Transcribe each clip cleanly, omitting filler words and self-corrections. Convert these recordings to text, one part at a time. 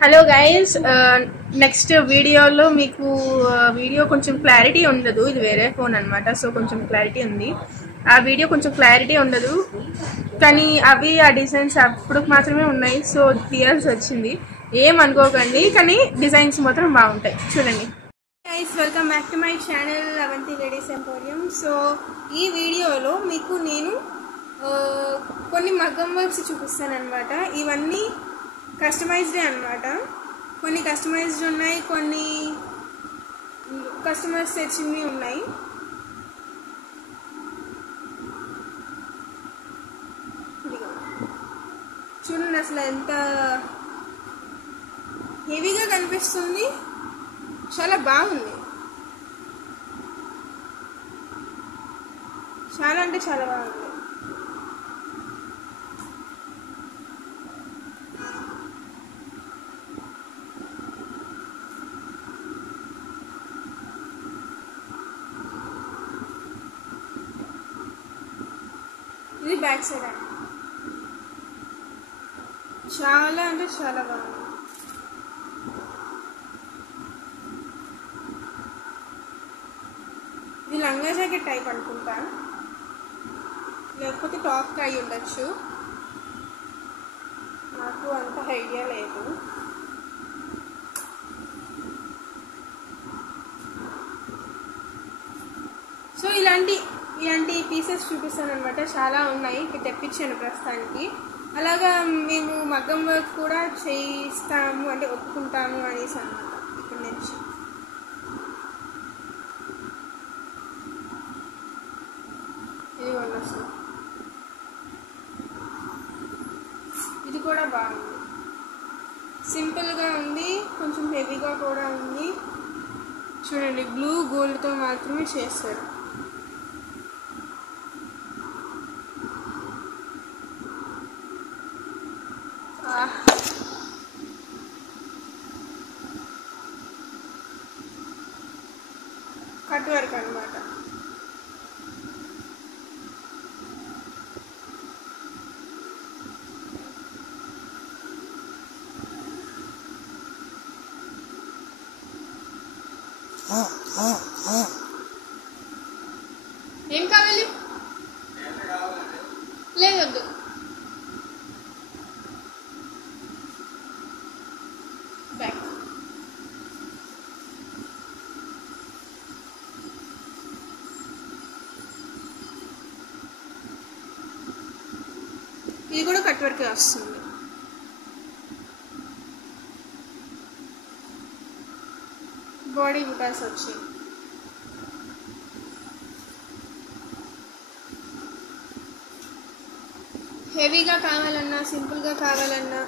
Hello guys, next వీడియోలో మీకు video కొంచెం క్లారిటీ ఉండదు. ఇది వేరే ఫోన్ అనమాట, సో కొంచెం క్లారిటీ ఉంది. ఆ వీడియో కొంచెం క్లారిటీ ఉండదు, కానీ అవి ఆ డిజైన్స్ అప్పుడు మాత్రమే ఉన్నాయి, సో తీయాల్సి వచ్చింది. ఏమనుకోకండి, కానీ డిజైన్స్ మాత్రం బాగుంటాయి. చూడండి guys, welcome back to my channel Avanti ladies emporium. So ఈ వీడియోలో మీకు నేను కొన్ని మగ్గం వర్క్స్ చూపిస్తాను అనమాట. ఇవన్నీ కస్టమైజ్డే అనమాట. కొన్ని కస్టమైజ్డ్ ఉన్నాయి, కొన్ని కస్టమర్స్ తెచ్చినవి ఉన్నాయి. చూడండి అసలు ఎంత హెవీగా కనిపిస్తుంది, చాలా బాగుంది. చాలా అంటే చాలా బాగుంది. ఇది బ్యాక్ సైడ్ అండి, చాలా అంటే చాలా బాగుంది. ఇది లంగా జాకెట్ టైప్ అనుకుంటా, లేకపోతే టాప్ అయి ఉండొచ్చు, నాకు అంత ఐడియా లేదు. సో ఇలాంటి పీసెస్ చూపిస్తాను అనమాట. చాలా ఉన్నాయి, తెప్పించాను ప్రస్తుతానికి. అలాగా మేము మగ్గం వర్క్ కూడా చేయిస్తాము, అంటే ఒప్పుకుంటాము అనేసి అనమాట. ఇక్కడి నుంచి ఇది వస్తుంది, ఇది కూడా బాగుంది. సింపుల్గా ఉంది, కొంచెం హెవీగా కూడా ఉంది. చూడండి, బ్లూ గోల్డ్తో మాత్రమే చేస్తారు. కట్ వర్క్ అనమాట. ఏం కావాలి? లేదొద్దు. బ్యాక్ ఇది కూడా కట్ వర్క్ వస్తుంది. బాడీ బుటాస్ వచ్చాయి. హెవీగా కావాలన్నా, సింపుల్గా కావాలన్నా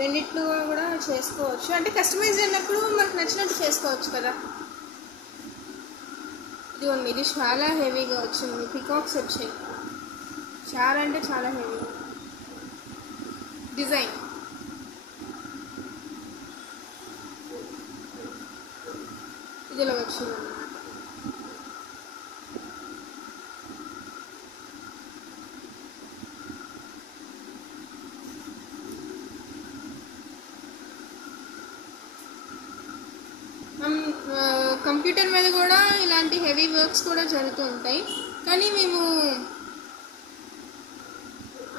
రెండిట్లు కూడా చేసుకోవచ్చు. అంటే కస్టమైజ్ అయినప్పుడు మనకు నచ్చినట్టు చేసుకోవచ్చు కదా. ఇదిగోండి, ఇది చాలా హెవీగా వచ్చింది. పికాక్స్ వచ్చాయి, చాలా అంటే చాలా హెవీగా. డిజైన్ ఇదిలో వచ్చింది అన్నమాట. కంప్యూటర్ మీద కూడా ఇలాంటి హెవీ వర్క్స్ కూడా జరుగుతూ ఉంటాయి, కానీ మేము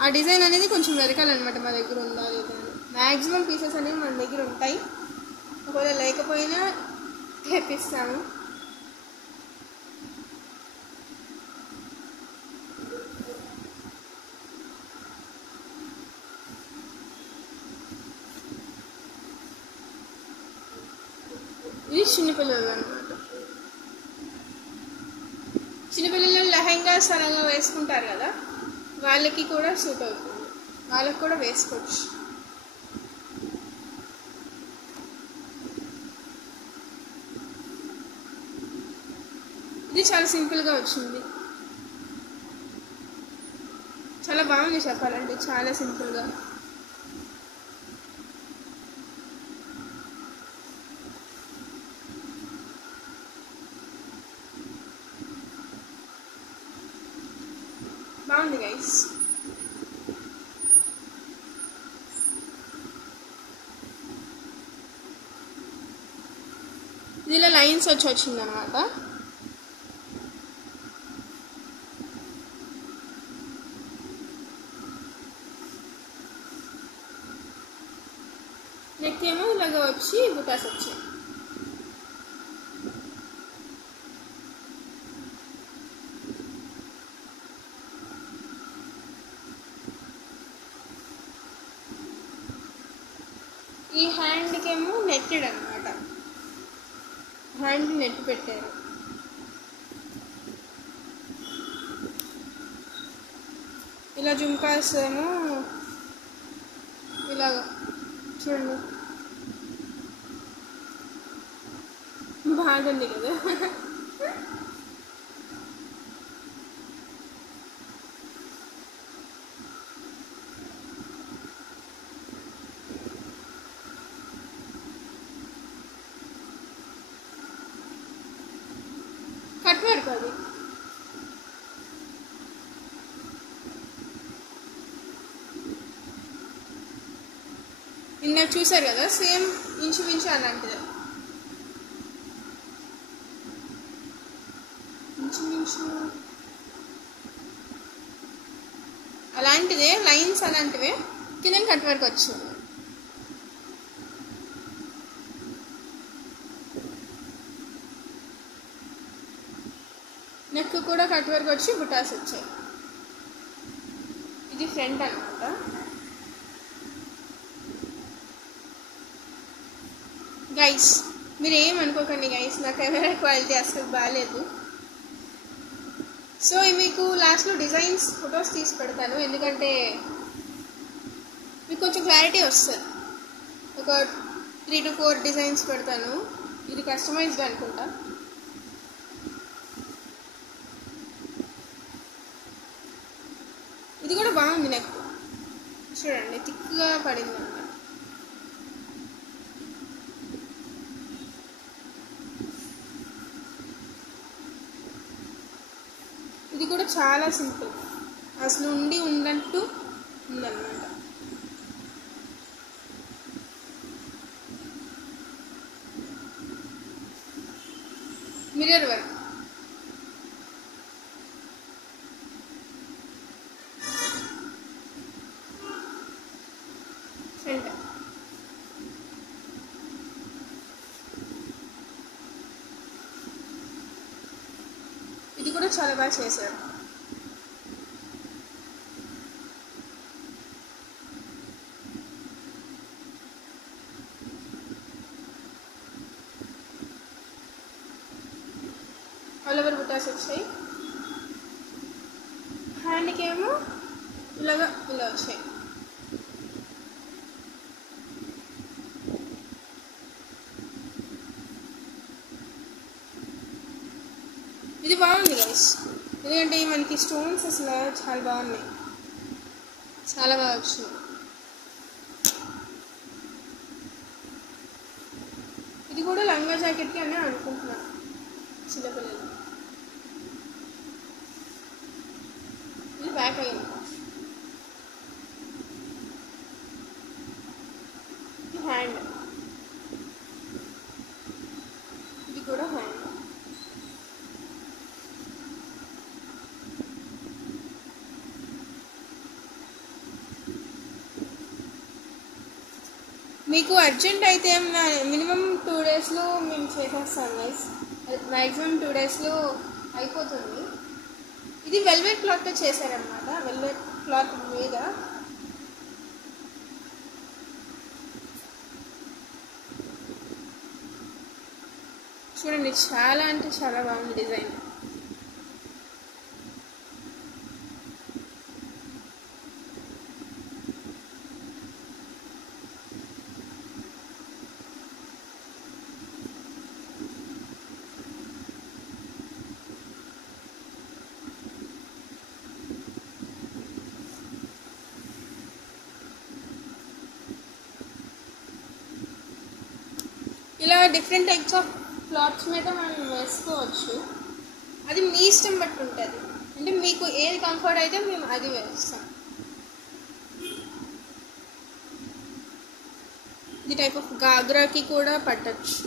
ఆ డిజైన్ అనేది కొంచెం వెతకాలన్నమాట. మా దగ్గర ఉందా లేదా. మ్యాక్సిమం పీసెస్ అనేవి మన దగ్గర ఉంటాయి, ఒకవేళ లేకపోయినా తెప్పిస్తాము. ఇది చిన్నపిల్లలు అనమాట. చిన్నపిల్లలు లెహంగా సరంగా వేసుకుంటారు కదా, వాళ్ళకి కూడా సూట్ అవుతుంది, వాళ్ళకి కూడా వేసుకోవచ్చు. ఇది చాలా సింపుల్గా వచ్చింది, చాలా బాగుంది చెప్పాలంటే, చాలా సింపుల్గా. బాగుంది గైస్. ఇలా లైన్స్ వచ్చిందనమాట. నెక్ ఏమో ఇలాగ వచ్చి బుటాస్ వచ్చాయి. ఈ హ్యాండ్కి ఏమో నెట్టెడ్ అనమాట, హ్యాండ్ నెట్ పెట్టారు. ఇలా జుంకాస్ ఏమో ఇలాగ చూడండి, బాగుంది కదా. కట్ వర్క్ అది. ఇందాక చూసారు కదా, సేమ్ ఇంచుమించు అలాంటిదే, ఇంచుమించు అలాంటిదే, లైన్స్ అలాంటివే, కింద కట్ వర్క్ వచ్చింది. నెక్ కూడా కట్ వర్క్ వచ్చి బుటాస్ వచ్చాయి. ఇది ఫ్రంట్ అనమాట. గైస్ మీరు ఏమనుకోకండి గైస్, నా కెమెరా క్వాలిటీ అసలు బాగాలేదు. సో మీకు లాస్ట్లో డిజైన్స్ ఫొటోస్ తీసి పెడతాను, ఎందుకంటే మీకు కొంచెం క్లారిటీ వస్తుంది. ఒక 3 to 4 డిజైన్స్ పెడతాను. ఇది కస్టమైజ్డ్ అనుకుంటా. ఇది కూడా బాగుంది, నెక్ చూడండి థిక్గా పడింది అన్నమాట. ఇది కూడా చాలా సింపుల్, అసలు ఉన్నట్టు ఉందన్నమాట. మిర్రర్ వర్క్, ఫ్రంట్ ఇది కూడా చాలా బాగా చేశారు. ఆల్ ఓవర్ బుటాస్ వచ్చాయి. హ్యాండ్కి ఏమో ఇలా వచ్చాయి. ఇది బాగుంది గైస్, ఎందుకంటే మనకి స్టోన్స్ అసలు చాలా బాగున్నాయి, చాలా బాగా వచ్చింది. ఇది కూడా లంగా జాకెట్కి అని అనుకుంటున్నాను, చిన్నపిల్లలు. ఇది బ్యాక్ అయ్యింది. హ్యాండ్, ఇది కూడా హ్యాండ్. మీకు అర్జెంట్ అయితే మినిమం 2 డేస్లో మేము చేసేస్తాం గైస్, మ్యాక్సిమం 2 డేస్లో అయిపోతుంది. ఇది వెల్వెట్ క్లాత్తో చేశారనమాట, వెల్వెట్ క్లాత్ మీద చూడండి, చాలా అంటే చాలా బాగుంది డిజైన్. ఇలా డిఫరెంట్ టైప్స్ ఆఫ్ క్లాత్స్ మీద మనం వేసుకోవచ్చు, అది మీ ఇష్టం బట్టి ఉంటుంది. అంటే మీకు ఏది కంఫర్ట్ అయితే మేము అది వేస్తాం. ఈ టైప్ ఆఫ్ గాగ్రాకి కూడా పట్టచ్చు.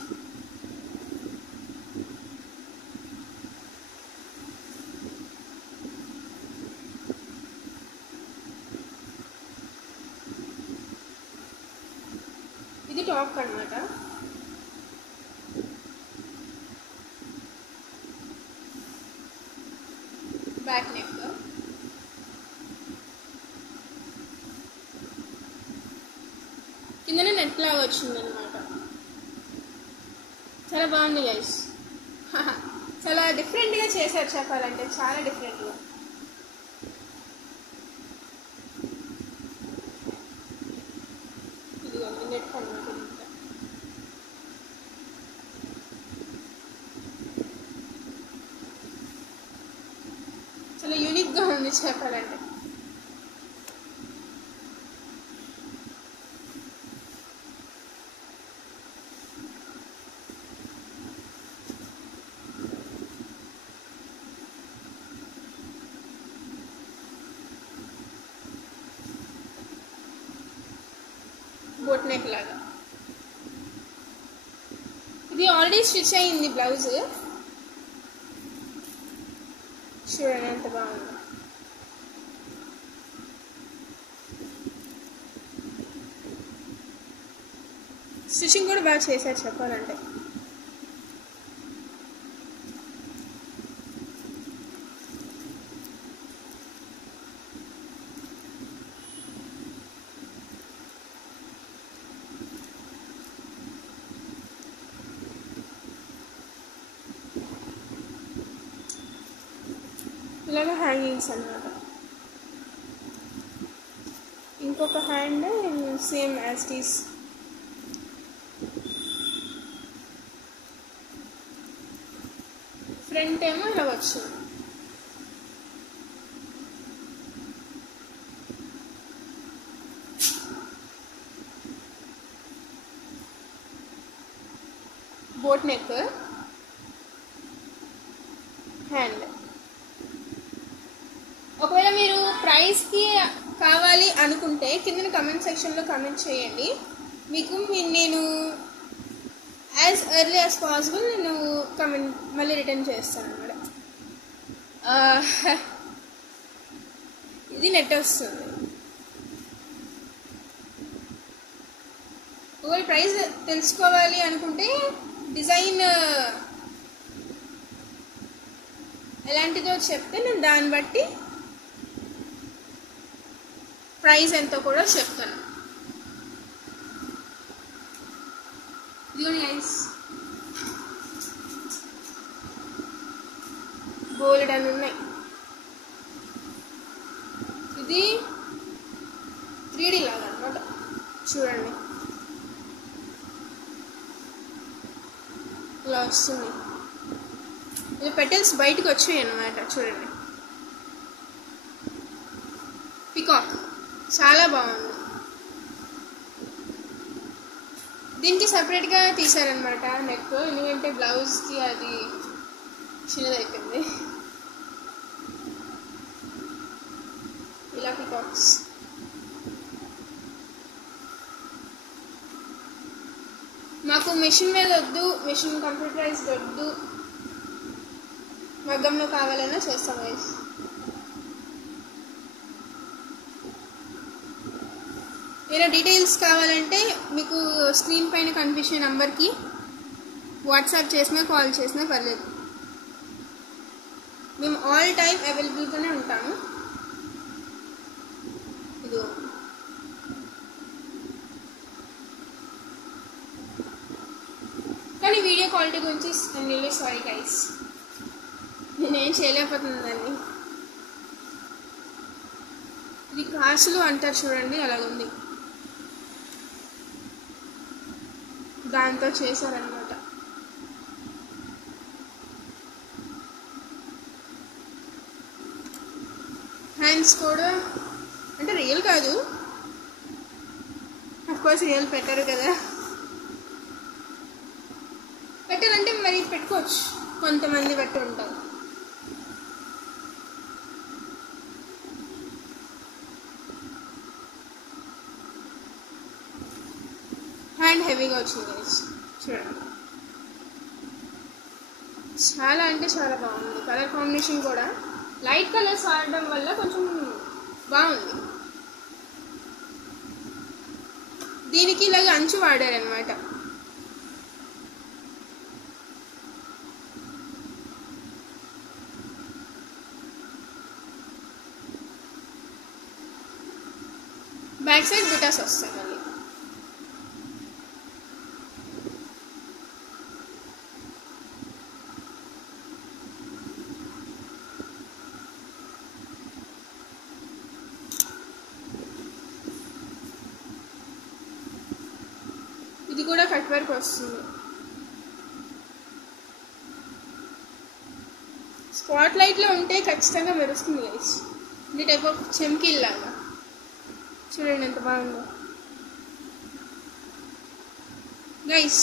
టాప్ అన్నమాట. బ్యాక్ నెక్ కిందనే నెట్ లాగా వచ్చింది అనమాట. చాలా బాగుంది గైస్. చాలా డిఫరెంట్గా చేశారు చెప్పాలంటే, చాలా డిఫరెంట్గా. ఇదిగోండి నెట్ అనమాట. చాలా యూనిక్గా ఉంది చెప్పాలంటే. బోట్ నెక్ లాగా. ఇది ఆల్రెడీ స్టిచ్ అయ్యింది బ్లౌజ్. చూడండి ఎంత బాగుంది. స్టిచ్చింగ్ కూడా బాగా చేశారు చెప్పాలంటే. ఇలాగ హ్యాంగింగ్స్ అన్నమాట. ఇంకొక hand same as tees. Front ఏమో ఇలా వచ్చింది. Boat neck, hand. ఒకవేళ మీరు ప్రైస్కి కావాలి అనుకుంటే కింద కమెంట్ సెక్షన్లో కమెంట్ చేయండి. మీకు నేను యాజ్ ఎర్లీ యాజ్ పాసిబుల్ నేను కమెంట్ మళ్ళీ రిటర్న్ చేస్తాను అన్నమాట. ఇది నెట్ వస్తుంది. ఒకవేళ ప్రైస్ తెలుసుకోవాలి అనుకుంటే డిజైన్ ఎలాంటిదో చెప్తే నేను దాన్ని బట్టి ప్రైస్ ఎంతో కూడా చెప్తాను. ఇదిగోండి గైస్, గోల్డ్ అని ఉన్నాయి. ఇది 3D లాగా అన్నమాట. చూడండి ఇలా వస్తుంది. ఇది పెటల్స్ బయటకు వచ్చాయి అన్నమాట. చూడండి పికాక్ చాలా బాగుంది. దీనికి సపరేట్గా తీసారనమాట నెక్, ఎందుకంటే బ్లౌజ్కి అది చిన్నదైపోయింది. ఇలా పికాక్స్. మాకు మెషిన్ మీద వద్దు, మెషిన్ కంప్యూటరైజ్డ్ వద్దు, మగ్గంలో కావాలన్నా చేస్తాం గైస్. ఏదైనా డీటెయిల్స్ కావాలంటే మీకు స్క్రీన్ పైన కనిపించే నెంబర్కి వాట్సాప్ చేసినా కాల్ చేసినా పర్లేదు. మేము ఆల్ టైమ్ అవైలబుల్గానే ఉంటాము. ఇదో కానీ వీడియో క్వాలిటీ గురించి రియల్లీ సారీ గైస్, నేనేం చేయలేకపోతుంది దాన్ని. ఇది కాసులు అంటారు చూడండి, అలాగుంది. దాంతో చేశారనమాట. హ్యాండ్స్ కూడా అంటే రియల్ కాదు, అఫ్కోర్స్ రియల్ పెట్టారు కదా. పెట్టాలంటే మరి పెట్టుకోవచ్చు, కొంతమంది బట్టి ఉంటారు. హ్యాండ్ హెవీగా వచ్చింది చూడండి. చాలా అంటే చాలా బాగుంది. కలర్ కాంబినేషన్ కూడా లైట్ కలర్స్ వాడడం వల్ల కొంచెం బాగుంది. దీనికి ఇలాగ అంచు వాడారనమాట. బ్యాక్ సైడ్ బుటాస్ వస్తాయి మళ్ళీ. ఇది కూడా కట్ వర్క్ వస్తుంది. స్పాట్ లైట్లో ఉంటే ఖచ్చితంగా మెరుస్తుంది గైస్. ఇది టైప్ ఆఫ్ చెమ్కీల్ లాగా. చూడండి ఎంత బాగుందో గైస్.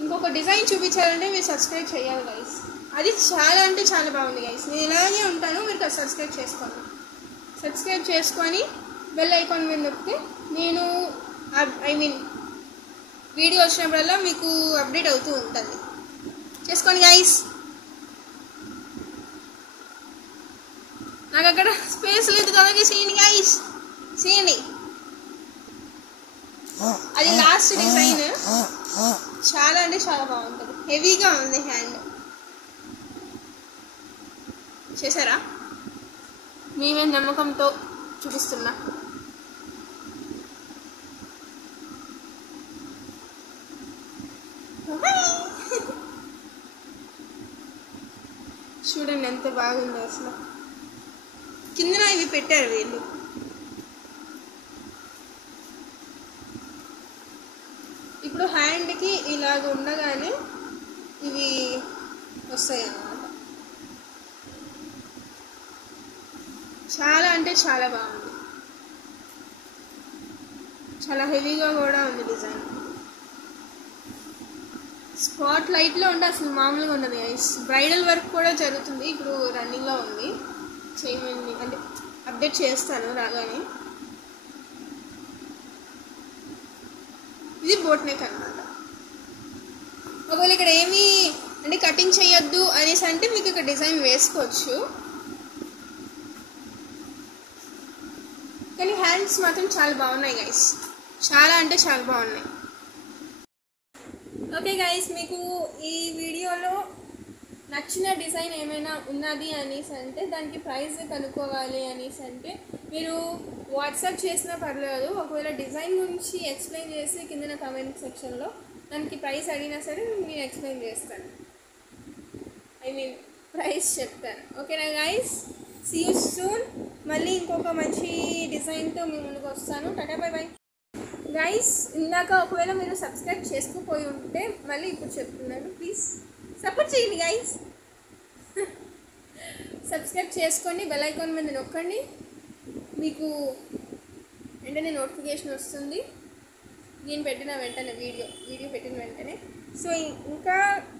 ఇంకొక డిజైన్ చూపించాలంటే మీరు సబ్స్క్రైబ్ చేయాలి గైస్. అది చాలా అంటే చాలా బాగుంది గైస్. నేను ఇలాగే ఉంటాను, మీరు సబ్స్క్రైబ్ చేసుకోండి. సబ్స్క్రైబ్ చేసుకొని బెల్ ఐకాన్ మీద నొక్కితే నేను వీడియో వచ్చినప్పుడల్లా మీకు అప్డేట్ అవుతూ ఉంటుంది. చేసుకోండి గైస్. నాకు అక్కడ స్పేస్ లేదు కదా, చేయండి గైస్, చేయండి. అది లాస్ట్ డిజైన్ చాలా అంటే చాలా బాగుంటుంది. హెవీగా ఉంది హ్యాండ్. చేశారా? మేమే నమ్మకంతో చూపిస్తున్నా. చూడండి ఎంత బాగుందో అసలు. కిందన ఇవి పెట్టారు వీళ్ళు. ఇప్పుడు హ్యాండ్కి ఇలాగ ఉండగానే ఇవి వస్తాయి అన్నమాట. చాలా అంటే చాలా బాగుంది. చాలా హెవీగా కూడా ఉంది డిజైన్. స్పాట్ లైట్లో ఉంటే అసలు మామూలుగా ఉండదు గైస్. బ్రైడల్ వర్క్ కూడా జరుగుతుంది, ఇప్పుడు రన్నింగ్లో ఉంది. చేయమండి అంటే అప్డేట్ చేస్తాను రాగానే. ఇది బోట్ నెక్ అన్నమాట. ఒకవేళ ఇక్కడ ఏమీ అంటే కటింగ్ చేయొద్దు అనేసి అంటే మీకు ఇక్కడ డిజైన్ వేసుకోవచ్చు, కానీ హ్యాండ్స్ మాత్రం చాలా బాగున్నాయి గైస్. చాలా అంటే చాలా బాగున్నాయి. ఓకే గైస్, మీకు ఈ వీడియోలో నచ్చిన డిజైన్ ఏమైనా ఉన్నది అనేసి అంటే దానికి ప్రైస్ కనుక్కోవాలి అనేసి అంటే మీరు వాట్సాప్ చేసినా పర్లేదు. ఒకవేళ డిజైన్ గురించి ఎక్స్ప్లెయిన్ చేసి కింద కామెంట్ సెక్షన్లో దానికి ప్రైస్ అడిగినా సరే నేను ఎక్స్ప్లెయిన్ చేస్తాను. ప్రైస్ చెప్తాను. ఓకేనా గైస్, సీ యూ సూన్. మళ్ళీ ఇంకొక మంచి డిజైన్తో మీ ముందుకు వస్తాను. Tata bye bye guys. ఇందాక ఒకవేళ మీరు సబ్స్క్రైబ్ చేసుకోపోయి ఉంటే మళ్ళీ ఇప్పుడు చెప్తున్నాను, ప్లీజ్ సపోర్ట్ చేయండి గైస్. సబ్స్క్రైబ్ చేసుకోండి, బెల్ ఐకాన్ మీద నొక్కండి, మీకు వెంటనే నోటిఫికేషన్ వస్తుంది నేను పెట్టిన వెంటనే వీడియో పెట్టిన వెంటనే. సో ఇంకా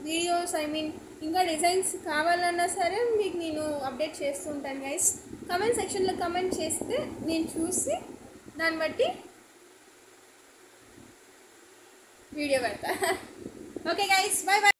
వీడియోస్ ఇంకా డిజైన్స్ కావాలన్నా సరే మీకు నేను అప్డేట్ చేస్తూ ఉంటాను గైస్. కామెంట్ సెక్షన్లో కామెంట్ చేస్తే నేను చూసి దాన్ని బట్టి వీడియో పెడతా. Okay guys, bye bye.